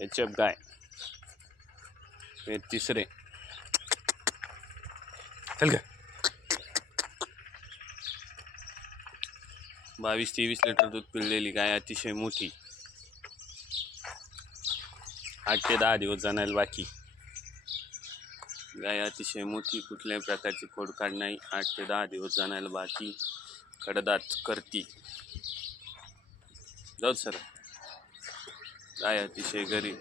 H F गाय. हे तिसरे. चल का बावीस तेवीस लिटर दूध पिळलेली गाय अतिशय मोठी. आठ ते दहा दिवस जाणार बाकी. गाय अतिशय मोठी कुठल्याही प्रकारची खोडकाड नाही. आठ ते दहा दिवस जाण्याला बाकी. कडदात करती. जाऊ सर गाय अतिशय गरीब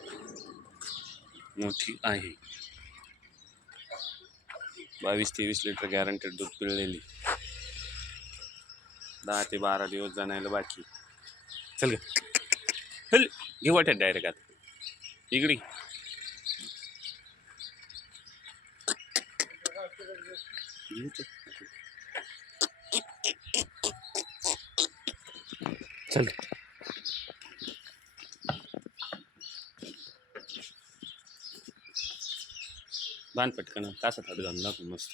मोठी आहे. बावीस तेवीस लिटर गॅरंटेड दूध पिळलेली. दहा ते बारा दिवस जाणायला बाकी. चल चल घेऊ वाटत डायरेक्ट आता. इकडे. चल. बांध पटकन कासा हात घालून दाखव मस्त.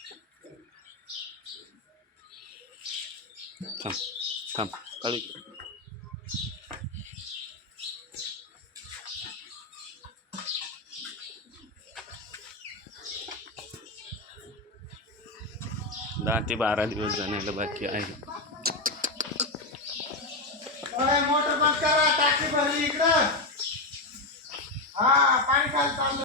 थांब थांब काढू दहा ते बारा दिवस जाण्याला बाकी आहे. मोटर बंद करा टाकी भरली इकडं. हा पाणी खाल चाललं